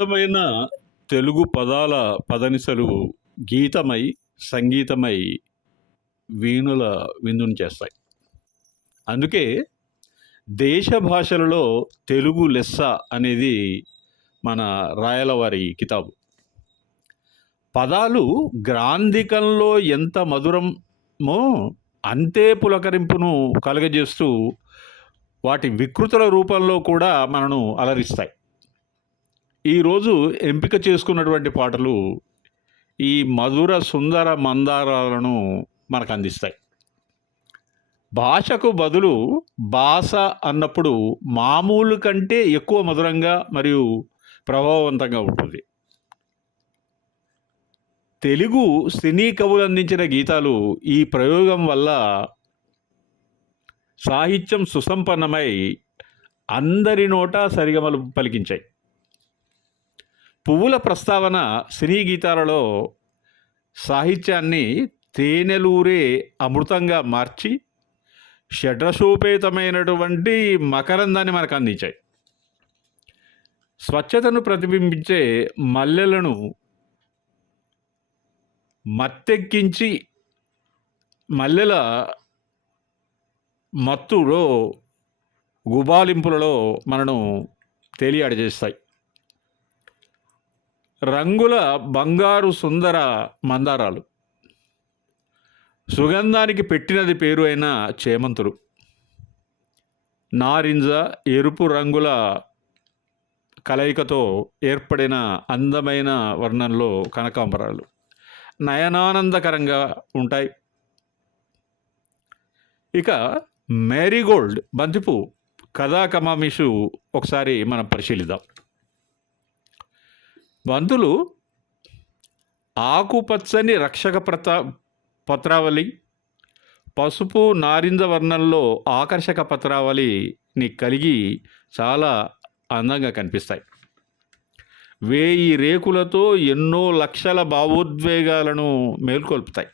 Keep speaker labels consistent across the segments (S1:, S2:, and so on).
S1: అద్భుతమైన తెలుగు పదాల పదనిసలు గీతమై సంగీతమై వీణుల విందుని చేస్తాయి. అందుకే దేశ భాషలలో తెలుగు లెస్స అనేది మన రాయలవారి కితాబు. పదాలు గ్రాంధికంలో ఎంత మధురమో అంతే పులకరింపును కలుగజేస్తూ వాటి వికృతుల రూపంలో కూడా మనను అలరిస్తాయి. ఈరోజు ఎంపిక చేసుకున్నటువంటి పాటలు ఈ మధుర సుందర మందారాలను మనకు అందిస్తాయి. భాషకు బదులు భాష అన్నప్పుడు మామూలు కంటే ఎక్కువ మధురంగా మరియు ప్రభావవంతంగా ఉంటుంది. తెలుగు సినీ కవులు అందించిన గీతాలు ఈ ప్రయోగం వల్ల సాహిత్యం సుసంపన్నమై అందరి నోట సరిగమలు పలికించాయి. పువ్వుల ప్రస్తావన సినీ గీతాలలో సాహిత్యాన్ని తేనెలూరే అమృతంగా మార్చి షడ్రసోపేతమైనటువంటి మకరందాన్ని మనకు అందించాయి. స్వచ్ఛతను ప్రతిబింబించే మల్లెలను మత్తెక్కించి మల్లెల మత్తులో గుబాలింపులలో మనను తేలియాడజేస్తాయి. రంగుల బంగారు సుందర మందారాలు. సుగంధానికి పెట్టినది పేరు అయిన చేమంతులు నారింజ ఎరుపు రంగుల కలయికతో ఏర్పడిన అందమైన వర్ణంలో కనకాంబరాలు నయనానందకరంగా ఉంటాయి. ఇక మేరీగోల్డ్ బంతిపు కథాకమామిషు ఒకసారి మనం పరిశీలిద్దాం. బంతులు ఆకుపచ్చని రక్షక ప్రత పత్రావళి పసుపు నారింజ వర్ణంలో ఆకర్షక పత్రావళిని కలిగి చాలా అందంగా కనిపిస్తాయి. వేయి రేకులతో ఎన్నో లక్షల భావోద్వేగాలను మేల్కొల్పుతాయి.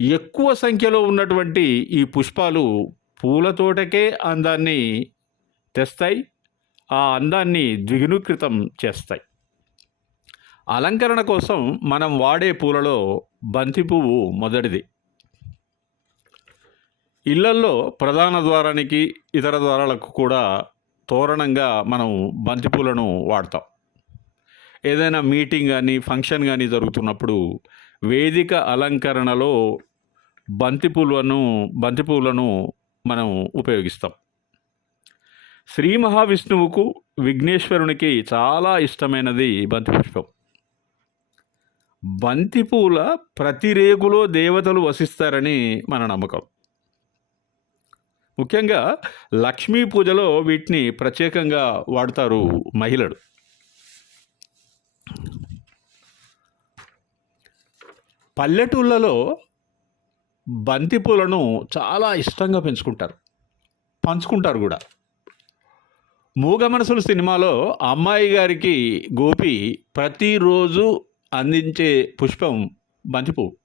S1: ఎక్కువ సంఖ్యలో ఉన్నటువంటి ఈ పుష్పాలు పూల తోటకే అందాన్ని తెస్తాయి. ఆ అందాన్ని ద్విగుణీకృతం చేస్తాయి. అలంకరణ కోసం మనం వాడే పూలలో బంతి పువ్వు మొదటిది. ఇళ్ళల్లో ప్రధాన ద్వారానికి ఇతర ద్వారాలకు కూడా తోరణంగా మనం బంతిపూలను వాడతాం. ఏదైనా మీటింగ్ కానీ ఫంక్షన్ కానీ జరుగుతున్నప్పుడు వేదిక అలంకరణలో బంతిపూలను బంతిపూలను మనం ఉపయోగిస్తాం. శ్రీ మహావిష్ణువుకు విఘ్నేశ్వరునికి చాలా ఇష్టమైనది బంతి పుష్పం. బంతిపూల ప్రతి రేకులో దేవతలు వసిస్తారని మన నమ్మకం. ముఖ్యంగా లక్ష్మీ పూజలో వీటిని ప్రత్యేకంగా వాడుతారు మహిళలు. పల్లెటూళ్ళలో బంతిపూలను చాలా ఇష్టంగా పెంచుకుంటారు. పంచుకుంటారు కూడా. మూగ మనసులు సినిమాలో అమ్మాయి గారికి గోపి ప్రతిరోజు అందించే పుష్పం బంతిపూ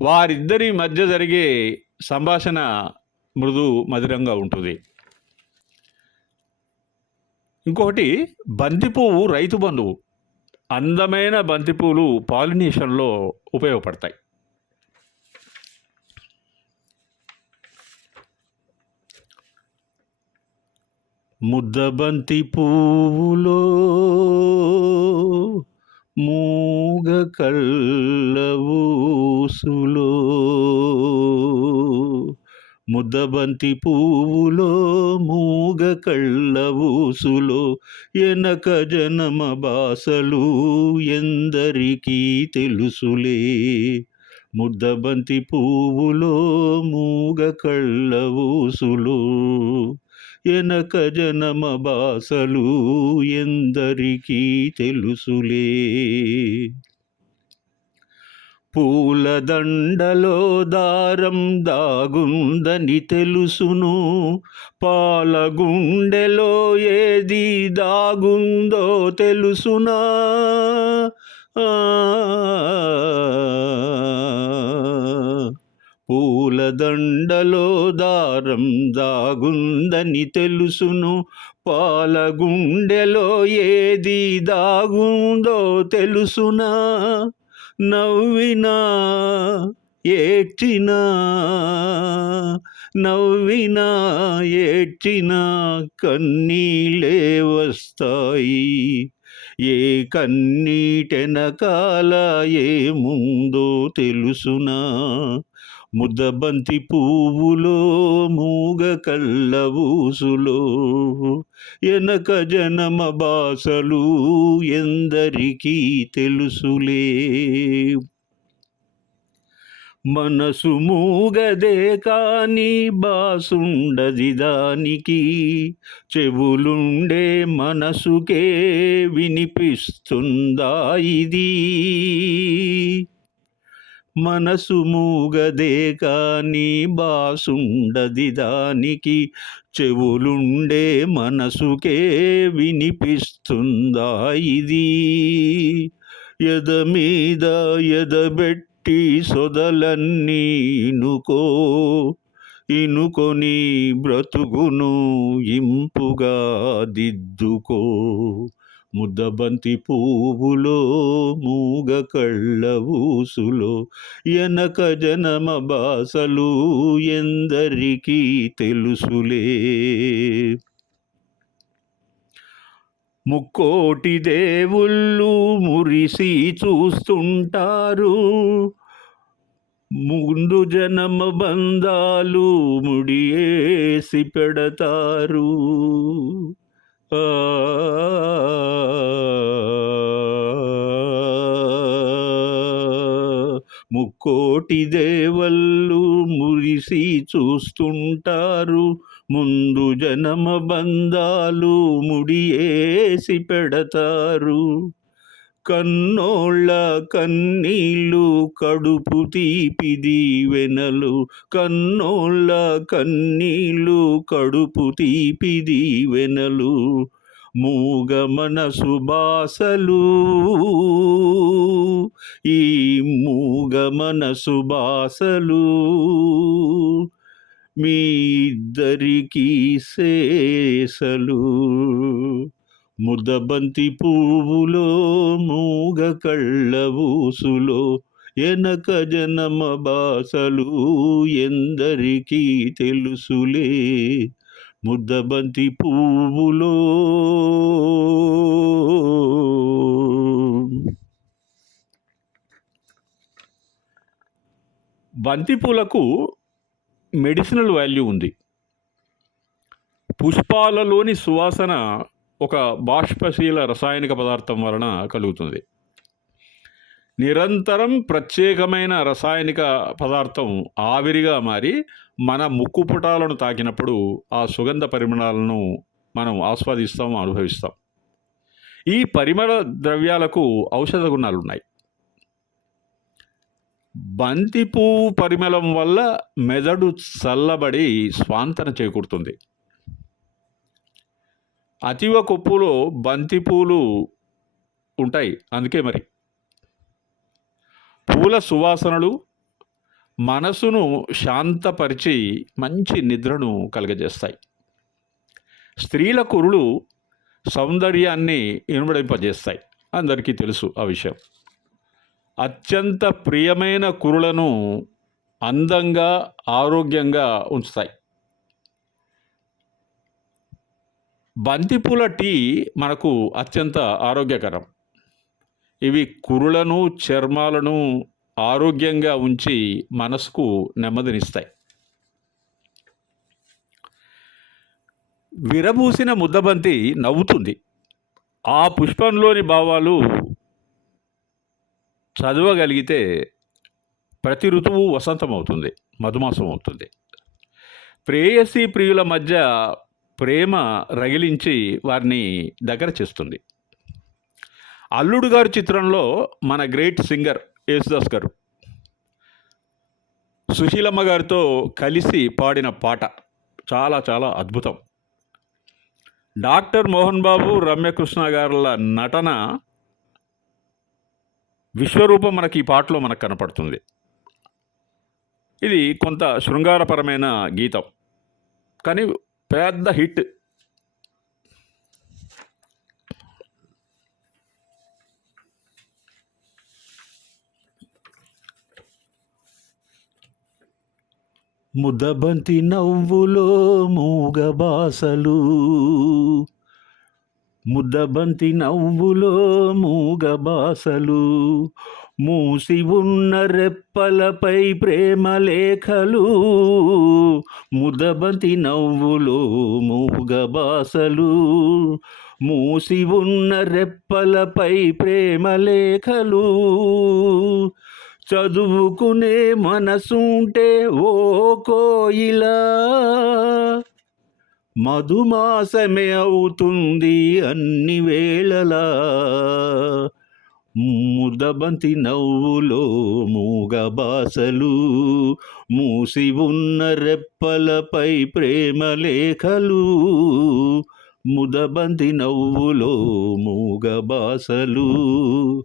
S1: వారిద్దరి మధ్య జరిగే సంభాషణ మృదు మధురంగా ఉంటుంది. ఇంకొకటి బంతిపువ్వు రైతు బంధువు. అందమైన బంతిపూలు పాలినేషన్లో ఉపయోగపడతాయి. ముద్దబంతి పువ్వులో మూగ కళ్ళవూసులో ముద్దబంతి పువ్వులో మూగ కళ్ళవూసులో ఎనక జనమ బాసలు ఎందరికీ తెలుసులే. ముద్దబంతి పువ్వులో మూగ కళ్ళవూసులో ఎనక జనమ బాసలు ఎందరికీ తెలుసులే. పూలదండలో దారం దాగుందని తెలుసును. పాలగుండెలో ఏది దాగుందో తెలుసునా. ఆ పూలదండలో దారం దాగుందని తెలుసును. పాలగుండెలో ఏది దాగుందో తెలుసునా. నవ్వినా ఏడ్చినా నవ్వినా ఏడ్చినా కన్నీళ్ళే వస్తాయి. ఏ కన్నీటెనకాల ఏముందో తెలుసునా. ముద్దబంతి పువ్వులో మూగ కళ్ళవూసులో ఎనక జనమ బాసలు ఎందరికీ తెలుసులే. మనసు మూగదే కాని బాసుండది దానికి చెవులుండే మనసుకే వినిపిస్తుందా ఇది? మనసు మూగదే కానీ బాసుండది దానికి. చెవులుండే మనసుకే వినిపిస్తుందా ఇది? ఎద మీద ఎదబెట్టి సొదలన్నీ ఇనుకో ఇనుకొని బ్రతుకును ఇంపుగా దిద్దుకో. ముద్దబంతి పువ్వులో మూగ కళ్ళ ఊసులో ఎనక జనమ బాసలు ఎందరికీ తెలుసులే. ముక్కోటి దేవుళ్ళు మురిసి చూస్తుంటారు ముందు జనమ బంధాలు ముడియేసి పెడతారు. ఆ ముక్కోటి దేవళ్ళు మురిసి చూస్తుంటారు. ముందు జనమ బంధాలు ముడియేసి పెడతారు. కన్నోళ్ళ కన్నీళ్ళు కడుపు తీపిది వెనలు. కన్నోళ్ళ కన్నీళ్ళు కడుపు తీపిది వెనలు. మూగ మనసు బాసలు ఈ మూగ మనసు బాసలు మీ ఇద్దరికీ శేషలు. ముదబంతి పువ్వులో మూగ కళ్ళ ఊసులో ఎనక జనమ బాసలు ఎందరికీ తెలుసులే. ముద్దబంతి పువ్వులో. బంతిపూలకు మెడిసినల్ వాల్యూ ఉంది. పుష్పాలలోని సువాసన ఒక బాష్పశీల రసాయనిక పదార్థం వలన కలుగుతుంది. నిరంతరం ప్రత్యేకమైన రసాయనిక పదార్థం ఆవిరిగా మారి మన ముక్కు పుటాలను తాకినప్పుడు ఆ సుగంధ పరిమళాలను మనం ఆస్వాదిస్తాం అనుభవిస్తాం. ఈ పరిమళ ద్రవ్యాలకు ఔషధ గుణాలు ఉన్నాయి బంతి పువ్వు పరిమళం వల్ల మెదడు చల్లబడి స్వాంతన చేకూరుతుంది. అతివ కొప్పులో బంతి పూలు ఉంటాయి. అందుకే మరి పూల సువాసనలు మనసును శాంతపరిచి మంచి నిద్రను కలుగజేస్తాయి. స్త్రీల కురులు సౌందర్యాన్ని ఇనుమడింపజేస్తాయి. అందరికీ తెలుసు ఆ విషయం. అత్యంత ప్రియమైన కురులను అందంగా ఆరోగ్యంగా ఉంచుతాయి. బంతిపూల టీ మనకు అత్యంత ఆరోగ్యకరం. ఇవి కురులను చర్మాలను ఆరోగ్యంగా ఉంచి మనసుకు నెమ్మదినిస్తాయి. విరబూసిన ముద్దబంతి నవ్వుతుంది. ఆ పుష్పంలోని భావాలు చదవగలిగితే ప్రతి ఋతువు వసంతం అవుతుంది మధుమాసం అవుతుంది ప్రేయసి ప్రియుల మధ్య ప్రేమ రగిలించి వారిని దగ్గర చేస్తుంది. అల్లుడు గారు చిత్రంలో మన గ్రేట్ సింగర్ యేసుదాస్ గారు. సుశీలమ్మ గారితో కలిసి పాడిన పాట చాలా చాలా అద్భుతం. డాక్టర్ మోహన్ బాబు రమ్యకృష్ణ గారుల నటన విశ్వరూపం మనకి ఈ పాటలో మనకు కనపడుతుంది. ఇది కొంత శృంగారపరమైన గీతం. కానీ పెద్ద హిట్ ముద్దబంతి నవ్వులో మూగబాసలు ముద్దబంతి నవ్వులో మూగబాసలు మూసి ఉన్న రెప్పలపై ప్రేమ లేఖలు. ముద్దబంతి నవ్వులో మూగబాసలు మూసి ఉన్న రెప్పలపై ప్రేమ లేఖలు. చదువుకునే మనసుంటే ఓ కోయిలా. మధుమాసమే అవుతుంది అన్ని వేళలా. ముదబంతి నవ్వులో మూగబాసలు మూసి ఉన్న రెప్పలపై ప్రేమ లేఖలు. ముదబంతి నవ్వులో మూగబాసలు బాసలు.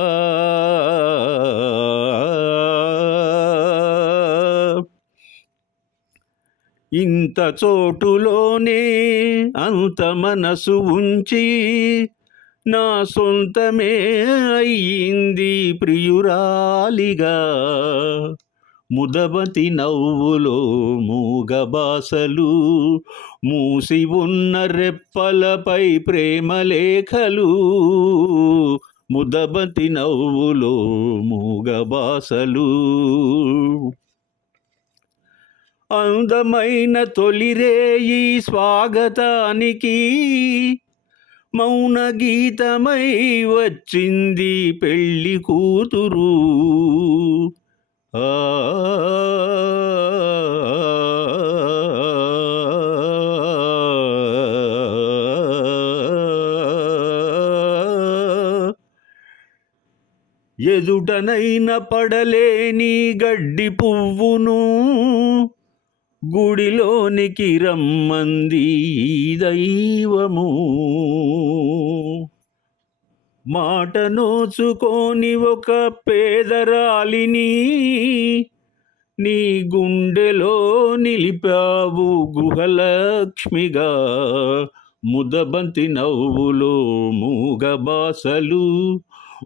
S1: ఇంత చోటులోనే అంత మనసు ఉంచి నా సొంతమే అయ్యింది ప్రియురాలిగా. ముదబతి నవ్వులో మూగబాసలు మూసి ఉన్న రెప్పలపై ప్రేమలేఖలు ముదబతి నవ్వులో మూగబాసలు అందమైన తొలిరేయి స్వాగతానికి మౌన గీతమై వచ్చింది పెళ్ళి కూతురు. ఆ ఎదుటనైన పడలేని గడ్డి పువ్వును గుడిలోనికి రమ్మంది దైవము. మాట నోచుకొని ఒక పేదరాలిని నీ గుండెలో నిలిపావు గృహలక్ష్మిగా. ముదబంతి నవ్వులో మూగబాసలు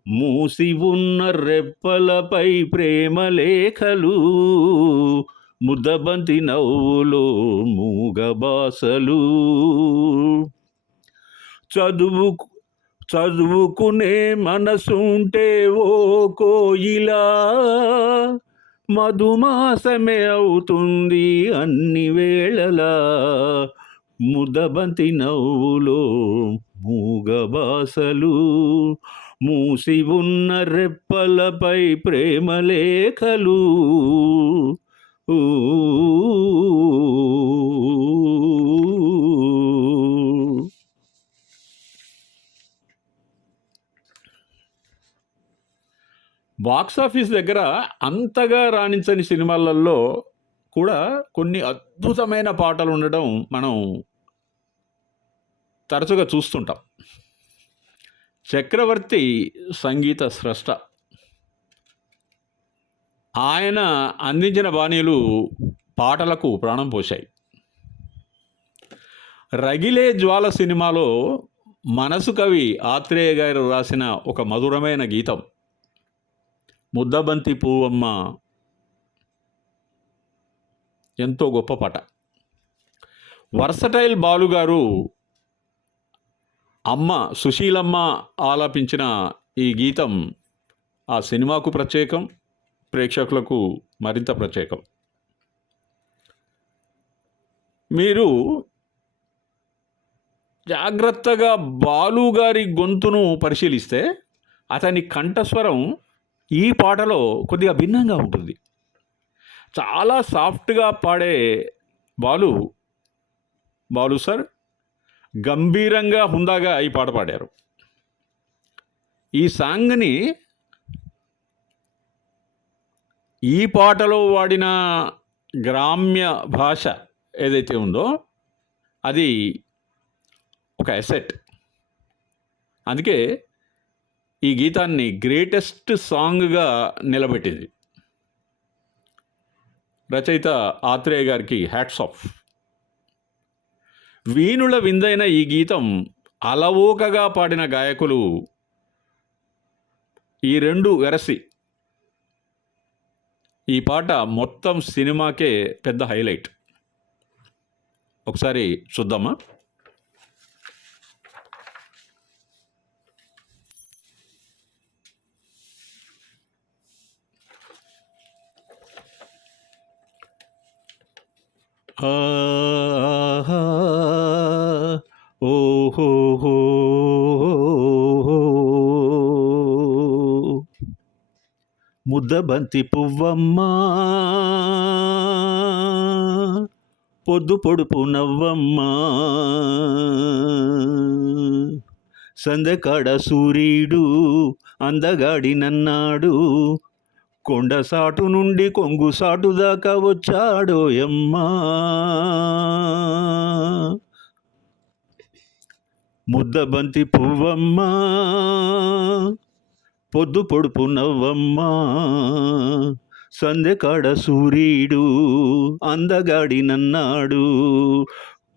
S1: మూసి ఉన్న రెప్పలపై ప్రేమలేఖలు ముద్దబంతి నవ్వులు మూగబాసలు చదువు చదువుకునే మనసుంటే ఓ కోయిలా. మధుమాసమే అవుతుంది అన్ని వేళలా. ముదబంతి నవ్వులో మూగబాసలు మూసి ఉన్న రెప్పలపై ప్రేమలేఖలు బాక్సాఫీస్ ఊ బాక్స్ ఆఫీస్ దగ్గర అంతగా రాణించని సినిమాలలో కూడా కొన్ని అద్భుతమైన పాటలు ఉండడం మనం తరచుగా చూస్తుంటాం. చక్రవర్తి సంగీత స్రష్ట. ఆయన అందించిన బాణీలు పాటలకు ప్రాణం పోశాయి. రగిలే జ్వాల సినిమాలో మనసు కవి ఆత్రేయ గారు రాసిన ఒక మధురమైన గీతం. ముద్దబంతి పువ్వమ్మ. ఎంతో గొప్ప పాట. వర్సటైల్ బాలుగారు అమ్మ సుశీలమ్మ ఆలపించిన ఈ గీతం ఆ సినిమాకు ప్రత్యేకం. ప్రేక్షకులకు మరింత ప్రత్యేకం. మీరు జాగ్రత్తగా బాలుగారి గొంతును పరిశీలిస్తే అతని కంఠస్వరం ఈ పాటలో కొద్దిగా భిన్నంగా ఉంటుంది. చాలా సాఫ్ట్గా పాడే బాలు బాలు సార్ గంభీరంగా హుందాగా ఈ పాట పాడారు. ఈ సాంగ్ని ఈ పాటలో వాడిన గ్రామ్య భాష ఏదైతే ఉందో అది ఒక ఎసెట్. అందుకే ఈ గీతాన్ని గ్రేటెస్ట్ సాంగ్గా నిలబెట్టింది. రచయిత ఆత్రేయ గారికి హ్యాట్స్ ఆఫ్. వీణుల విందైన ఈ గీతం అలవోకగా పాడిన గాయకులు ఈ రెండు వెరసి ఈ పాట మొత్తం సినిమాకే పెద్ద హైలైట్. ఒకసారి చూద్దామా? ఆహా, ముద్దబంతి పువ్వమ్మా. పొద్దు పొడుపు నవ్వమ్మా. సందకాడ సూర్యుడు అందగాడి నన్నాడు. కొండ సాటు నుండి కొంగు సాటు దాకా వచ్చాడోయమ్మా ముద్దబంతి పువ్వమ్మా. పొద్దు పొడుపు నవ్వమ్మా సంధ్యకాడ సూర్యుడు అందగాడి నన్నాడు.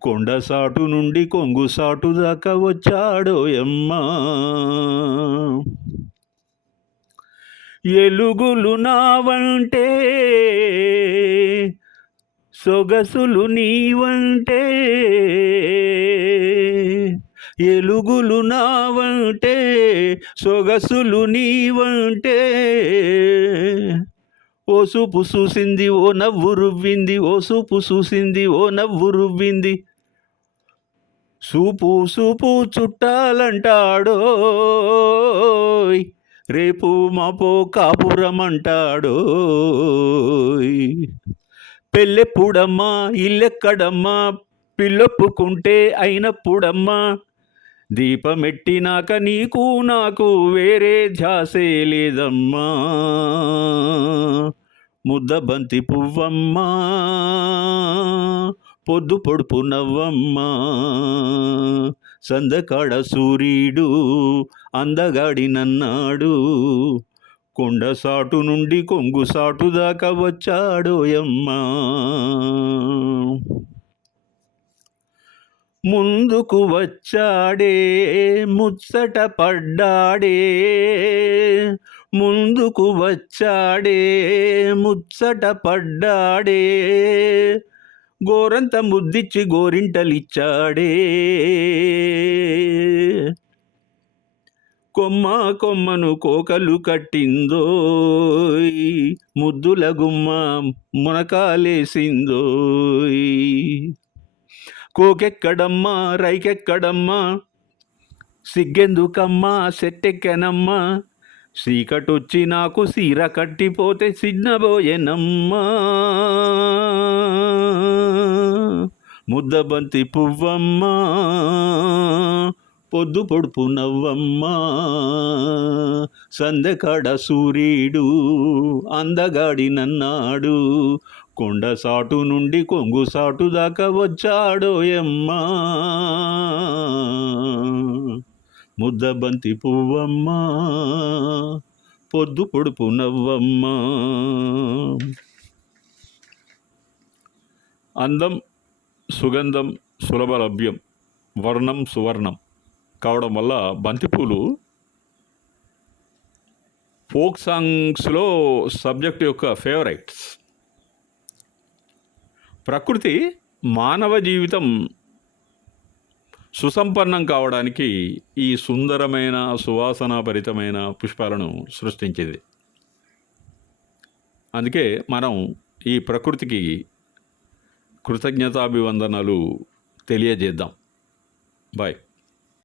S1: కొండ సాటు నుండి కొంగు సాటు దాకా వచ్చాడోయమ్మా ఎలుగులు నావంటే సొగసులు నీవంటే ఎలుగులు నావంటే సొగసులు నీవంటే. ఓ సూపు చూసింది ఓ నవ్వు రువ్వింది ఓ సూపు చూసింది ఓ నవ్వు రువ్వింది. సూపు సూపు చుట్టాలంటాడో రేపు మాపో కాపురమంటాడో పెళ్ళెప్పుడమ్మా ఇల్లెక్కడమ్మా పిల్లొప్పుకుంటే అయినప్పుడమ్మా దీపమెట్టినాక నీకు నాకు వేరే ధ్యాసే లేదమ్మా. ముద్దబంతి పువ్వమ్మా. పొద్దు పొడుపు నవ్వమ్మా. సందకాడ సూర్యుడు అందగాడి నన్నాడు. కొండ సాటు నుండి కొంగు సాటు దాకా వచ్చాడోయమ్మా. ముందుకు వచ్చాడే ముచ్చట పడ్డాడే. ముందుకు వచ్చాడే ముచ్చట పడ్డాడే. గోరంత ముద్దిచ్చి గోరింటలిచ్చాడే. కొమ్మ కొమ్మను కోకలు కట్టిందో ముద్దుల గుమ్మ మునకాలేసిందో కోకెక్కడమ్మా రైకెక్కడమ్మా? సిగ్గెందుకమ్మా సెట్టెక్కెనమ్మా? చీకటొచ్చి నాకు సీర కట్టిపోతే సిన్నబోయెనమ్మా ముద్దబంతి పువ్వమ్మా పొద్దు పొడుపు నవ్వమ్మా. సందెకాడ సూర్యుడు అందగాడి నన్నాడు. కొండ సాటు నుండి కొంగు సాటు దాకా ముద్ద ముద్దబంతి పువ్వమ్మా. పొద్దు పొడుపు నవ్వమ్మా. అందం సుగంధం సులభ లభ్యం వర్ణం సువర్ణం కావడం వల్ల బంతిపూలు ఫోక్ సాంగ్స్లో సబ్జెక్ట్ యొక్క ఫేవరైట్స్. ప్రకృతి మానవ జీవితం సుసంపన్నం కావడానికి ఈ సుందరమైన సువాసనాభరితమైన పుష్పాలను సృష్టించింది. అందుకే మనం ఈ ప్రకృతికి కృతజ్ఞతాభివందనలు తెలియజేద్దాం. బాయ్.